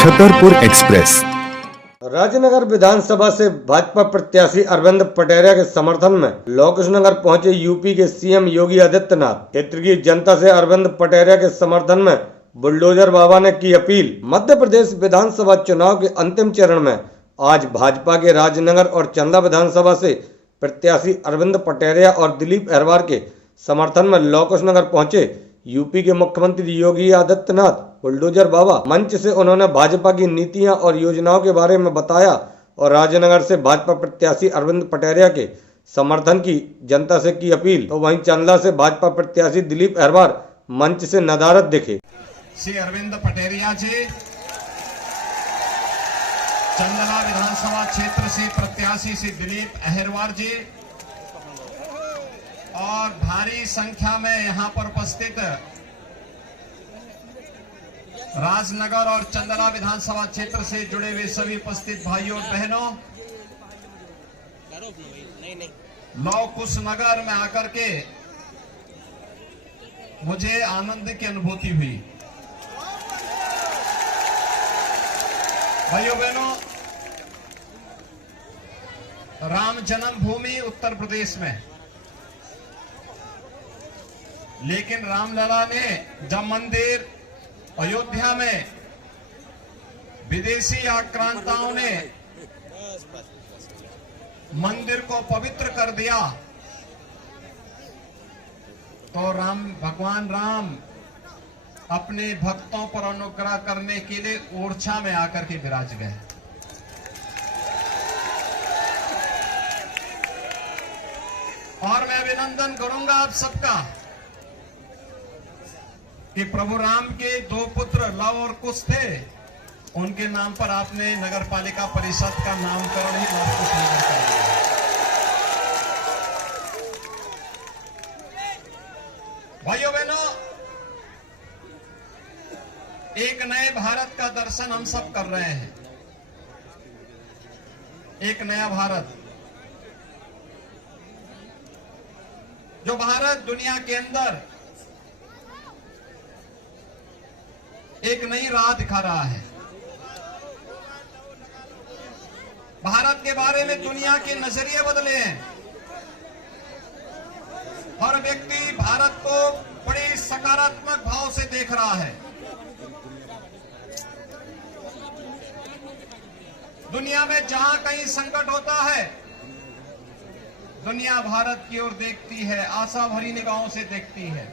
Chhatarpur express. Rajnagar विधानसभा से भाजपा प्रत्याशी अरविंद पटेरिया के समर्थन में लोकेशनगर पहुंचे यूपी के सीएम योगी आदित्यनाथ। क्षेत्र की जनता से अरविंद पटेरिया के समर्थन में बुलडोजर बाबा ने की अपील। मध्य प्रदेश विधानसभा चुनाव के अंतिम चरण में आज भाजपा के राजनगर और चंदा विधानसभा से प्रत्याशी अरविंद पटेरिया और दिलीप अहरवार के समर्थन में लोकेशनगर पहुंचे यूपी के मुख्यमंत्री योगी आदित्यनाथ। बुलडोजर बाबा मंच से उन्होंने भाजपा की नीतियां और योजनाओं के बारे में बताया और राजनगर से भाजपा प्रत्याशी अरविंद पटेरिया के समर्थन की जनता से की अपील। तो वहीं चंदा से भाजपा प्रत्याशी दिलीप अहरवार मंच से नदारद दिखे। श्री अरविंद पटेरिया जी चंदला विधानसभा क्षेत्र से प्रत्याशी श्री दिलीप अहरवार जी और भारी संख्या में यहां पर उपस्थित राजनगर और चंदला विधानसभा क्षेत्र से जुड़े हुए सभी उपस्थित भाइयों और बहनों, लौ कुश नगर में आकर के मुझे आनंद की अनुभूति हुई। भाइयों बहनों, राम जन्मभूमि उत्तर प्रदेश में, लेकिन रामलला ने जब मंदिर अयोध्या में विदेशी आक्रांताओं ने मंदिर को पवित्र कर दिया तो भगवान राम अपने भक्तों पर अनुग्रह करने के लिए ओरछा में आकर के विराज गए। और मैं अभिनंदन करूंगा आप सबका कि प्रभु राम के दो पुत्र लव और कुश थे, उनके नाम पर आपने नगर पालिका परिषद का नामकरण ही लव कुश नगर कर दिया। भाइयों बहनों, एक नए भारत का दर्शन हम सब कर रहे हैं। एक नया भारत, जो भारत दुनिया के अंदर एक नई राह दिखा रहा है। भारत के बारे में दुनिया के नजरिए बदले हैं। हर व्यक्ति भारत को बड़ी सकारात्मक भाव से देख रहा है। दुनिया में जहां कहीं संकट होता है, दुनिया भारत की ओर देखती है, आशा भरी निगाहों से देखती है।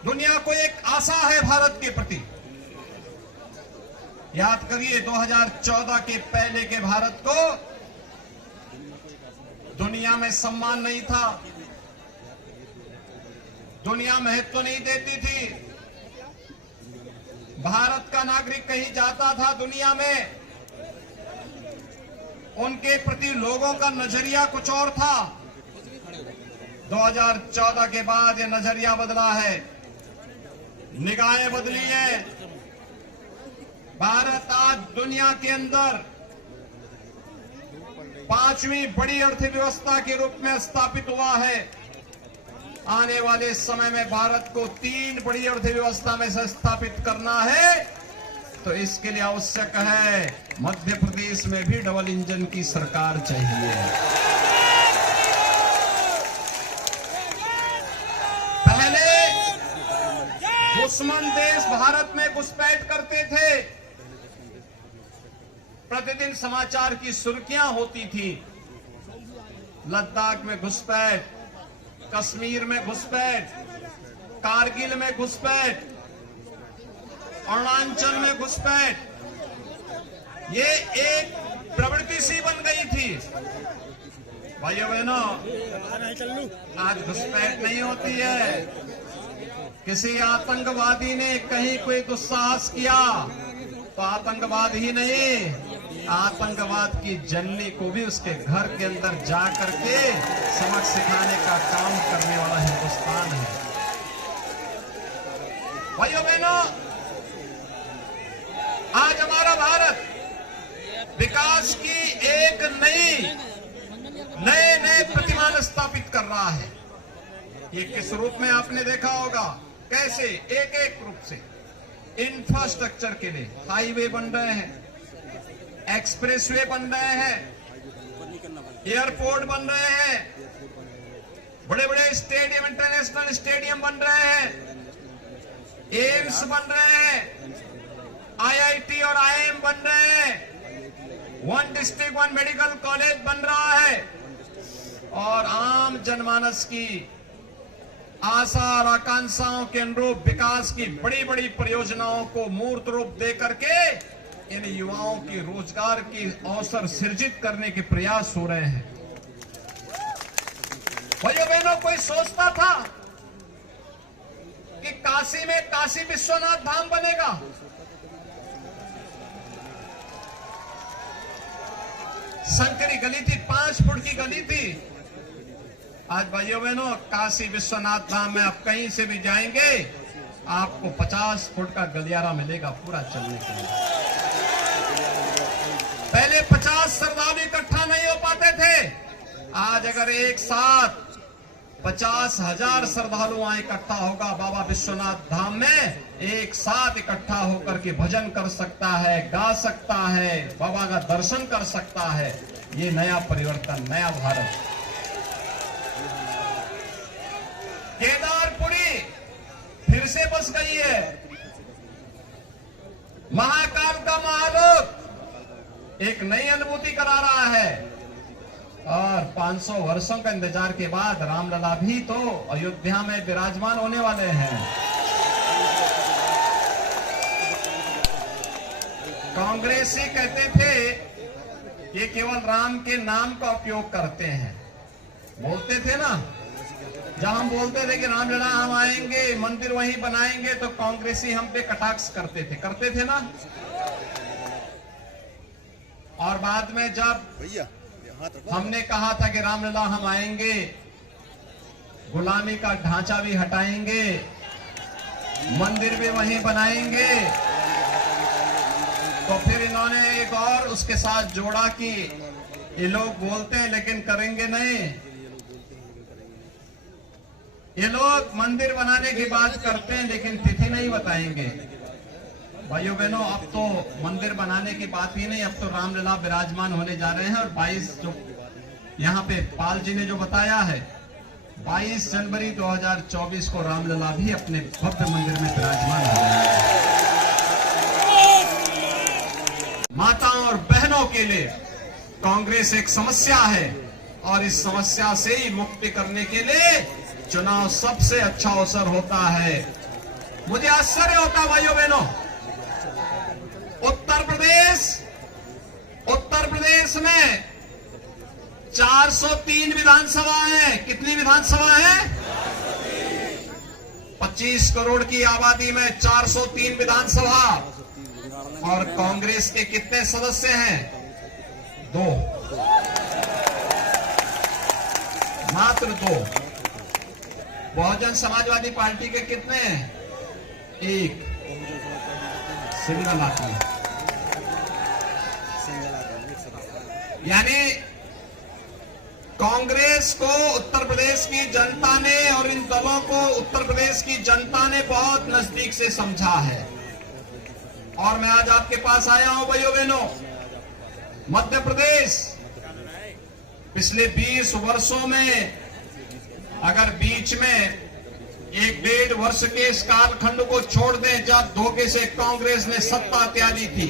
दुनिया को एक आशा है भारत के प्रति। याद करिए 2014 के पहले के भारत को दुनिया में सम्मान नहीं था, दुनिया महत्व नहीं देती थी। भारत का नागरिक कहीं जाता था दुनिया में, उनके प्रति लोगों का नजरिया कुछ और था। 2014 के बाद ये नजरिया बदला है, निगाहें बदली हैं। भारत आज दुनिया के अंदर 5वीं बड़ी अर्थव्यवस्था के रूप में स्थापित हुआ है। आने वाले समय में भारत को 3 बड़ी अर्थव्यवस्था में से स्थापित करना है, तो इसके लिए आवश्यक है मध्य प्रदेश में भी डबल इंजन की सरकार चाहिए। पहले दुश्मन देश भारत में घुसपैठ करते थे, प्रतिदिन समाचार की सुर्खियां होती थी। लद्दाख में घुसपैठ, कश्मीर में घुसपैठ, कारगिल में घुसपैठ, अरुणाचल में घुसपैठ, ये एक प्रवृत्ति सी बन गई थी। भाइयों बहनों, आज घुसपैठ नहीं होती है। किसी आतंकवादी ने कहीं कोई दुस्साहस किया तो आतंकवाद ही नहीं, आतंकवाद की जल्ली को भी उसके घर के अंदर जा करके सबक सिखाने का काम करने वाला हिंदुस्तान है। भाइयों बहनों, आज हमारा भारत विकास की एक नए प्रतिमान स्थापित कर रहा है। ये किस रूप में आपने देखा होगा, कैसे? एक एक रूप से इंफ्रास्ट्रक्चर के लिए हाईवे बन रहे हैं, एक्सप्रेसवे बन रहे हैं, एयरपोर्ट बन रहे हैं, बड़े बड़े स्टेडियम, इंटरनेशनल स्टेडियम बन रहे हैं, एम्स बन रहे हैं, आईआईटी और आईएम बन रहे हैं, one district one medical college बन रहा है और आम जनमानस की आशा और आकांक्षाओं के अनुरूप विकास की बड़ी बड़ी परियोजनाओं को मूर्त रूप दे करके इन युवाओं की रोजगार की अवसर सृजित करने के प्रयास हो रहे हैं। भाइयों बहनों, कोई सोचता था कि काशी में काशी विश्वनाथ धाम बनेगा? संकरी गली थी, 5 फुट की गली थी। आज भाइयों बहनों, काशी विश्वनाथ धाम में आप कहीं से भी जाएंगे, आपको 50 फुट का गलियारा मिलेगा पूरा चलने के लिए। पहले 50 श्रद्धालु इकट्ठा नहीं हो पाते थे, आज अगर एक साथ 50,000 श्रद्धालु वहां इकट्ठा होगा बाबा विश्वनाथ धाम में, एक साथ इकट्ठा होकर के भजन कर सकता है, गा सकता है, बाबा का दर्शन कर सकता है। ये नया परिवर्तन, नया भारत। केदारपुरी फिर से बस गई है। महाकाल का महालोक एक नई अनुभूति करा रहा है और 500 वर्षों का इंतजार के बाद रामलला भी तो अयोध्या में विराजमान होने वाले हैं। कांग्रेसी कहते थे ये केवल राम के नाम का उपयोग करते हैं, बोलते थे ना, जब हम बोलते थे कि रामलला हम आएंगे, मंदिर वहीं बनाएंगे, तो कांग्रेसी हम पे कटाक्ष करते थे ना। और बाद में जब हमने कहा था कि रामलला हम आएंगे, गुलामी का ढांचा भी हटाएंगे, मंदिर भी वहीं बनाएंगे, तो फिर इन्होंने एक और उसके साथ जोड़ा कि ये लोग बोलते हैं लेकिन करेंगे नहीं। ये लोग मंदिर बनाने की बात करते हैं लेकिन तिथि नहीं बताएंगे। भाइयों बहनों, अब तो मंदिर बनाने की बात ही नहीं, अब तो रामलला विराजमान होने जा रहे हैं। और 22 जो यहाँ पे पाल जी ने जो बताया है, 22 जनवरी 2024 को रामलला भी अपने भव्य मंदिर में विराजमान हो रहे हैं। माताओं और बहनों के लिए कांग्रेस एक समस्या है और इस समस्या से ही मुक्ति करने के लिए चुनाव सबसे अच्छा अवसर होता है। मुझे आश्चर्य होता भाइयों बहनों, उत्तर प्रदेश में 403 विधानसभा है। कितनी विधानसभा है? 25 करोड़ की आबादी में 403 विधानसभा। और कांग्रेस के कितने सदस्य हैं? 2, मात्र 2। बहुजन समाजवादी पार्टी के कितने हैं? 1, सिंगल आदमी। यानी कांग्रेस को उत्तर प्रदेश की जनता ने और इन दलों को उत्तर प्रदेश की जनता ने बहुत नजदीक से समझा है। और मैं आज आपके पास आया हूं भाइयों बहनों, मध्य प्रदेश पिछले 20 वर्षों में अगर बीच में 1-1.5 वर्ष के इस कालखंड को छोड़ दें जब धोखे से कांग्रेस ने सत्ता त्यागी थी,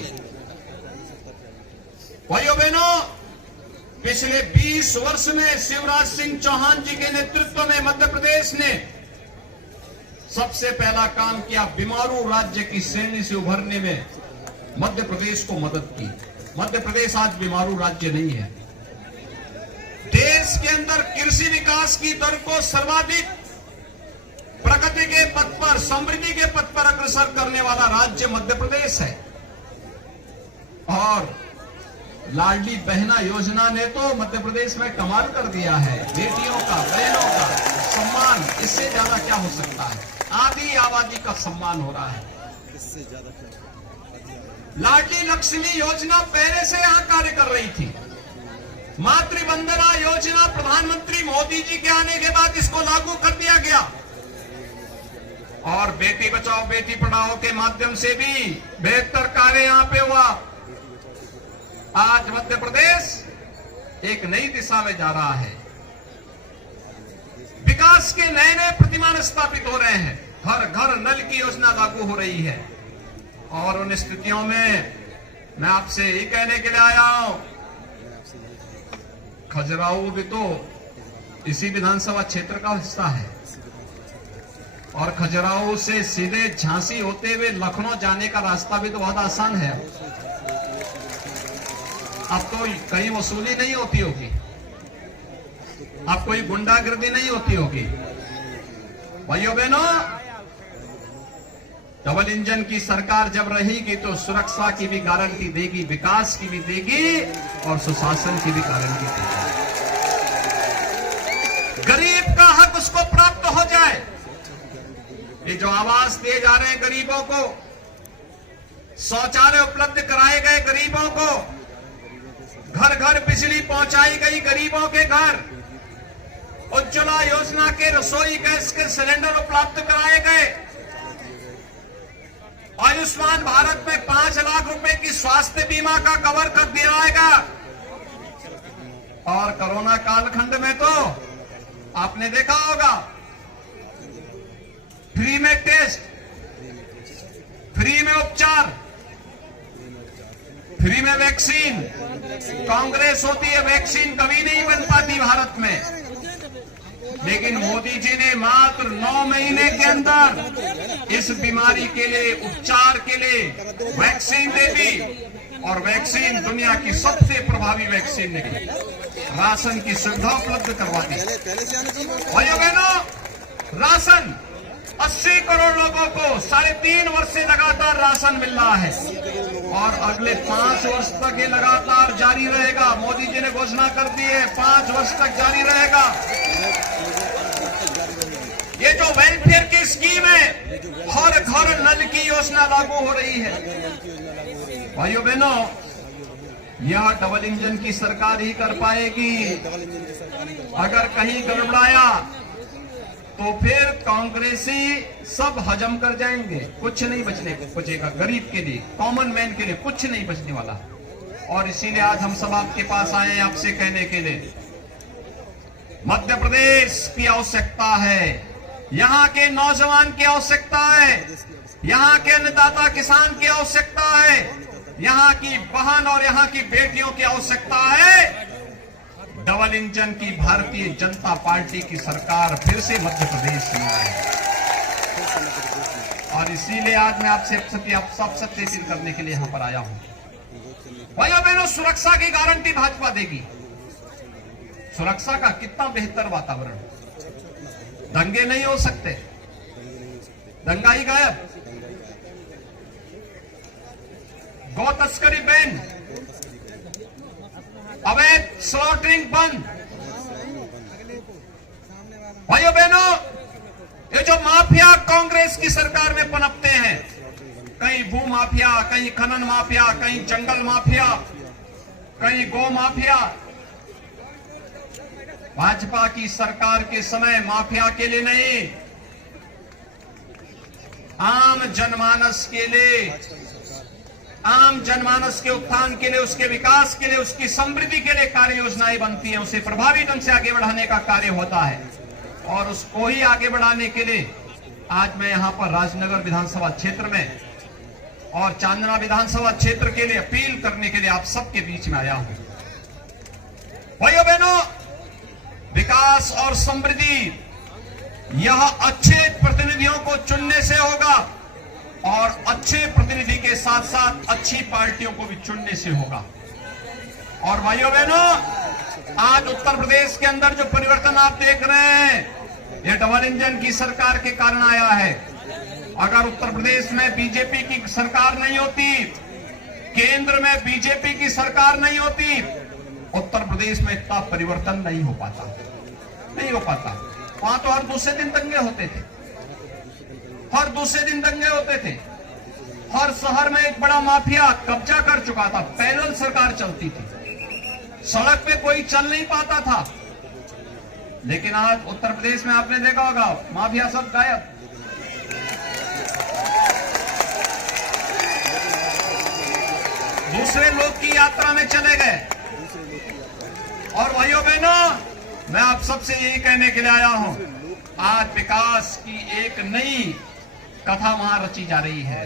भाइयों बहनों, पिछले 20 वर्ष में शिवराज सिंह चौहान जी के नेतृत्व में मध्य प्रदेश ने सबसे पहला काम किया, बीमारू राज्य की श्रेणी से उभरने में मध्य प्रदेश को मदद की। मध्य प्रदेश आज बीमारू राज्य नहीं है। देश के अंदर कृषि विकास की दर को सर्वाधिक प्रगति के पथ पर, समृद्धि के पथ पर अग्रसर करने वाला राज्य मध्य प्रदेश है। और लाडली बहना योजना ने तो मध्य प्रदेश में कमाल कर दिया है। बेटियों का, बहनों का सम्मान, इससे ज्यादा क्या हो सकता है? आधी आबादी का सम्मान हो रहा है। इससे ज्यादा लाडली लक्ष्मी योजना पहले से यहां कार्य कर रही थी। मातृ वंदना योजना प्रधानमंत्री मोदी जी के आने के बाद इसको लागू कर दिया गया। और बेटी बचाओ बेटी पढ़ाओ के माध्यम से भी बेहतर कार्य यहां पे हुआ। आज मध्य प्रदेश एक नई दिशा में जा रहा है। विकास के नए नए प्रतिमान स्थापित हो रहे हैं। हर घर नल की योजना लागू हो रही है। और उन स्थितियों में मैं आपसे यही कहने के लिए आया हूं, खजुराहो भी तो इसी विधानसभा क्षेत्र का हिस्सा है और खजुराहो से सीधे झांसी होते हुए लखनऊ जाने का रास्ता भी तो बहुत आसान है। अब तो कहीं वसूली नहीं होती होगी, अब कोई गुंडागर्दी नहीं होती होगी। भाइयों बहनों, डबल इंजन की सरकार जब रहेगी तो सुरक्षा की भी गारंटी देगी, विकास की भी देगी और सुशासन की भी गारंटी देगी। गरीब का हक उसको प्राप्त हो जाए। ये जो आवास दिए जा रहे हैं गरीबों को, शौचालय उपलब्ध कराए गए गरीबों को, घर घर बिजली पहुंचाई गई गरीबों के घर, उज्ज्वला योजना के रसोई गैस के सिलेंडर उपलब्ध कराए गए, आयुष्मान भारत में 5 लाख रुपए की स्वास्थ्य बीमा का कवर कर दिया जाएगा। और कोरोना कालखंड में तो आपने देखा होगा, फ्री में टेस्ट, फ्री में उपचार, फ्री में वैक्सीन। कांग्रेस होती है वैक्सीन कभी नहीं बन पाती भारत में, लेकिन मोदी जी ने मात्र 9 महीने के अंदर इस बीमारी के लिए, उपचार के लिए वैक्सीन दे दी और वैक्सीन दुनिया की सबसे प्रभावी वैक्सीन निकली। राशन की सुविधा उपलब्ध करवा दी। भाइयों बहनों, राशन 80 करोड़ लोगों को 3.5 वर्ष से लगातार राशन मिल रहा है और अगले 5 वर्ष तक ये लगातार जारी रहेगा। मोदी जी ने घोषणा कर दी है 5 वर्ष तक जारी रहेगा। ये जो वेलफेयर की स्कीम है, हर घर नल की योजना लागू हो रही है। भाइयों बहनों, यह डबल इंजन की सरकार ही कर पाएगी। अगर कहीं गड़बड़ाया तो फिर कांग्रेसी सब हजम कर जाएंगे, कुछ नहीं बचेगा गरीब के लिए, कॉमन मैन के लिए कुछ नहीं बचने वाला। और इसीलिए आज हम सब आपके पास आए हैं आपसे कहने के लिए, मध्य प्रदेश की आवश्यकता है, यहाँ के नौजवान की आवश्यकता है, यहाँ के अन्नदाता किसान की आवश्यकता है, यहाँ की बहन और यहाँ की बेटियों की आवश्यकता है। डबल इंजन की भारतीय जनता पार्टी की सरकार फिर से मध्य प्रदेश में आए और इसीलिए आज मैं आपसे आप सब सत्य अपील करने के लिए यहां पर आया हूं। भाइयों बहनों, सुरक्षा की गारंटी भाजपा देगी। सुरक्षा का कितना बेहतर वातावरण, दंगे नहीं हो सकते, दंगा ही गायब, गौ तस्करी बैन, अवैध स्लॉटरिंग बंद। भाइयों बहनों, ये जो माफिया कांग्रेस की सरकार में पनपते हैं, कहीं भू माफिया, कहीं खनन माफिया, कहीं जंगल माफिया, कहीं गौ माफिया, भाजपा की सरकार के समय माफिया के लिए नहीं, आम जनमानस के लिए, आम जनमानस के उत्थान के लिए, उसके विकास के लिए, उसकी समृद्धि के लिए कार्य योजनाएं बनती हैं, उसे प्रभावी ढंग से आगे बढ़ाने का कार्य होता है। और उसको ही आगे बढ़ाने के लिए आज मैं यहां पर राजनगर विधानसभा क्षेत्र में और चांदना विधानसभा क्षेत्र के लिए अपील करने के लिए आप सबके बीच में आया हूं। भाइयों बहनों, विकास और समृद्धि यह अच्छे प्रतिनिधियों को चुनने से होगा और अच्छे प्रतिनिधि के साथ साथ अच्छी पार्टियों को भी चुनने से होगा। और भाइयों बहनों, आज उत्तर प्रदेश के अंदर जो परिवर्तन आप देख रहे हैं, यह डबल इंजन की सरकार के कारण आया है। अगर उत्तर प्रदेश में बीजेपी की सरकार नहीं होती, केंद्र में बीजेपी की सरकार नहीं होती, उत्तर प्रदेश में इतना परिवर्तन नहीं हो पाता, नहीं हो पाता। वहां तो हर दूसरे दिन दंगे होते थे, हर दूसरे दिन दंगे होते थे। हर शहर में एक बड़ा माफिया कब्जा कर चुका था, पैदल सरकार चलती थी, सड़क पे कोई चल नहीं पाता था। लेकिन आज उत्तर प्रदेश में आपने देखा होगा, माफिया सब गायब, दूसरे लोक की यात्रा में चले गए। और भाइयों बहनों, मैं आप सबसे यही कहने के लिए आया हूं, आज विकास की एक नई कथा वहां रची जा रही है।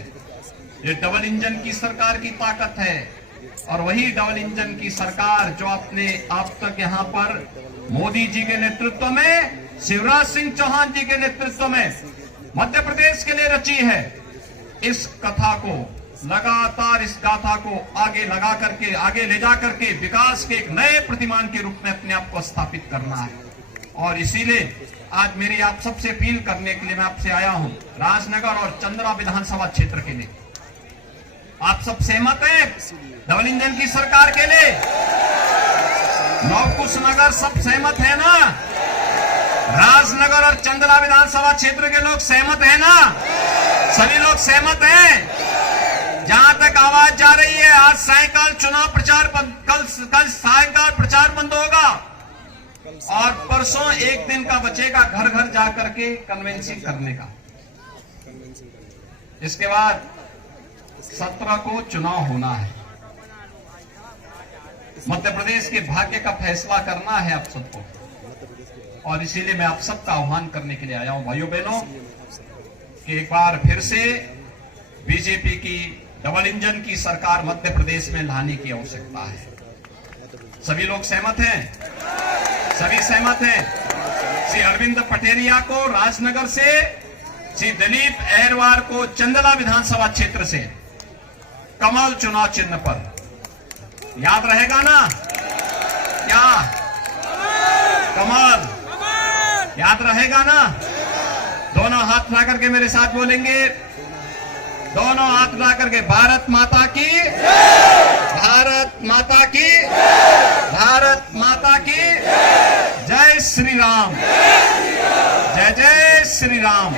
ये डबल इंजन की सरकार की ताकत है, और वही डबल इंजन की सरकार जो आपने अब तक यहाँ पर मोदी जी के नेतृत्व में, शिवराज सिंह चौहान जी के नेतृत्व में मध्य प्रदेश के लिए रची है। इस कथा को लगातार, इस गाथा को आगे लगा करके, आगे ले जा करके विकास के एक नए प्रतिमान के रूप में अपने आप को स्थापित करना है। और इसीलिए आज मेरी आप सबसे अपील करने के लिए मैं आपसे आया हूं, राजनगर और चंद्रा विधानसभा क्षेत्र के लिए आप सब सहमत हैं डबल इंजन की सरकार के लिए? लवकुश नगर सब सहमत है ना? राजनगर और चंद्रा विधानसभा क्षेत्र के लोग सहमत है ना? सभी लोग सहमत हैं? जहां तक आवाज जा रही है, आज सायकाल चुनाव प्रचार कल सायकाल प्रचार बंद होगा, और परसों एक दिन का बचेगा घर घर जाकर के कन्वेंसिंग करने का। इसके बाद 17 को चुनाव होना है। मध्य प्रदेश के भाग्य का फैसला करना है आप सबको, और इसीलिए मैं आप सबका आह्वान करने के लिए आया हूं भाइयों बहनों कि एक बार फिर से बीजेपी की डबल इंजन की सरकार मध्य प्रदेश में लाने की आवश्यकता है। सभी लोग सहमत हैं? सभी सहमत हैं? श्री अरविंद पटेरिया को राजनगर से, श्री दिलीप अहरवार को चंदला विधानसभा क्षेत्र से कमल चुनाव चिन्ह पर, याद रहेगा ना? क्या कमल याद रहेगा ना? दोनों हाथ उठा करके मेरे साथ बोलेंगे, दोनों हाथ उठा करके, भारत माता की, भारत माता की, भारत माता की जय श्री राम, जय जय श्री राम।